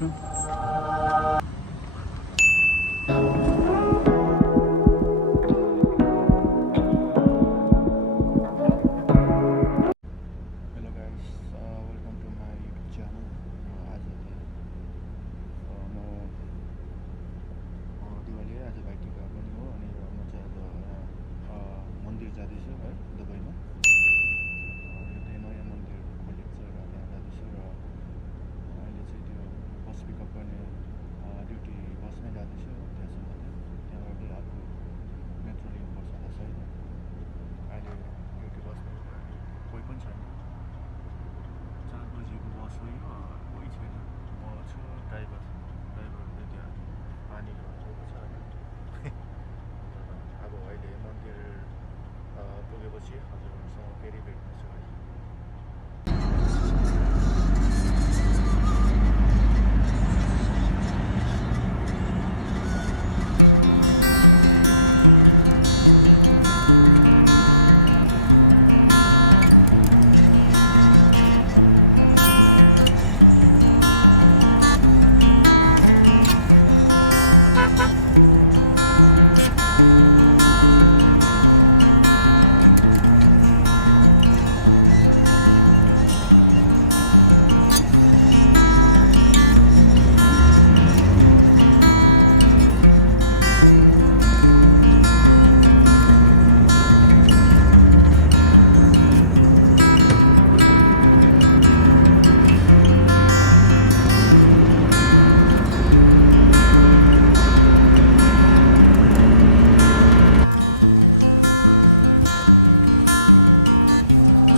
र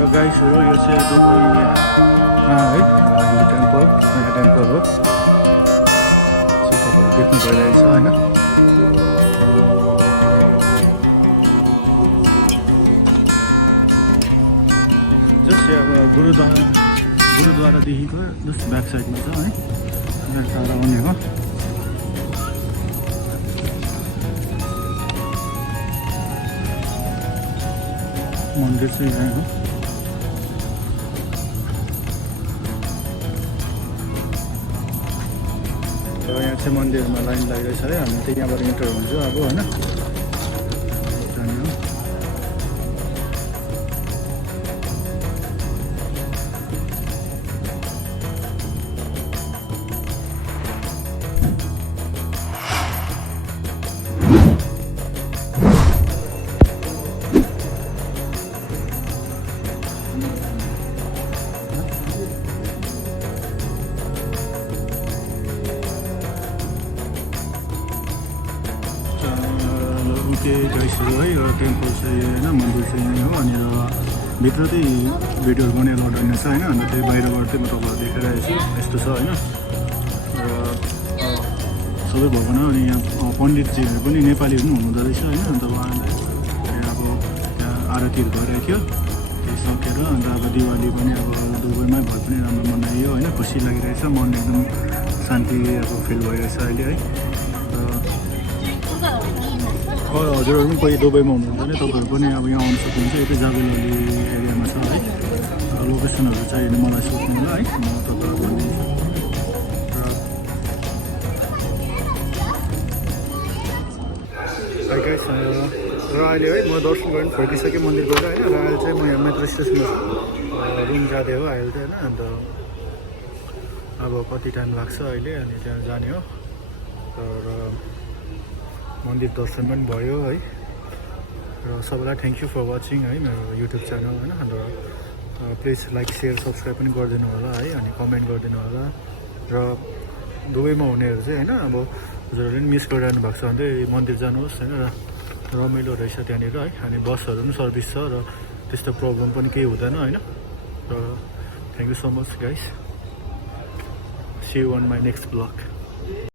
गाइस हो यो चाहिँ दुबईमा है यो टेम्पल नयाँ टेम्पल हो तपाईँहरू देख्नु भइरहेछ होइन जस्ट अब गुरुद्वारादेखिको जस्ट ब्याक साइडमा छ है टाढा आउने हो मन्दिर चाहिँ यहाँ हो यहाँ चाहिँ मन्दिरमा लाइन लागिरहेछ है हामी चाहिँ यहाँबाट इन्टर हुन्छौँ अब होइन जाने हो गाइसहरू है यो टेम्पल चाहिँ होइन मन्दिर चाहिँ यहीँ हो अनि भित्र चाहिँ भिडियोहरू बनाएर लडाउने छ होइन अन्त त्यही बाहिरबाट चाहिँ म तपाईँहरू देखाइरहेको छु यस्तो छ होइन र सबै भवन अनि यहाँ पण्डितजीहरू पनि नेपालीहरू पनि हुनुहुँदो रहेछ होइन अन्त उहाँलाई अब त्यहाँ आरतीहरू भइरहेको थियो त्यही सकेर अन्त अब दिवाली पनि अब दुबईमै भए पनि राम्रो मनाइयो होइन खुसी लागिरहेछ मन एकदम शान्ति अब फिल भइरहेछ अहिले है हजुरहरू पनि कोही दुबईमा हुनुहुन्छ भने तपाईँहरू पनि अब यहाँ आउनु सक्नुहुन्छ यो चाहिँ जाबेलली एरियामा छ है लोकेसनहरू चाहिँ मलाई सोध्नु होला है म तपाईँहरू भनिदिन्छु र अहिले है म दर्शन गरेर फर्किसकेँ मन्दिर गएर होइन र अहिले चाहिँ म यहाँ मेट्रो स्टेसनमा रुम जाँदै हो अहिले चाहिँ होइन अन्त अब कति टाइम लाग्छ अहिले अनि त्यहाँ जाने हो र मन्दिर दर्शन पनि भयो है र सबैलाई थ्याङ्क यू फर वाचिङ है मेरो युट्युब च्यानल होइन अन्त प्लिज लाइक सेयर सब्सक्राइब पनि गरिदिनु होला है अनि कमेन्ट गरिदिनु होला र दुबईमा हुनेहरू चाहिँ होइन अब हजुरहरूले पनि मिस गरिरहनु भएको छ भने चाहिँ मन्दिर जानुहोस् होइन र रमाइलो रहेछ त्यहाँनिर है अनि बसहरू पनि सर्भिस छ र त्यस्तो प्रब्लम पनि केही हुँदैन होइन र thank you so much guys see you on my next blog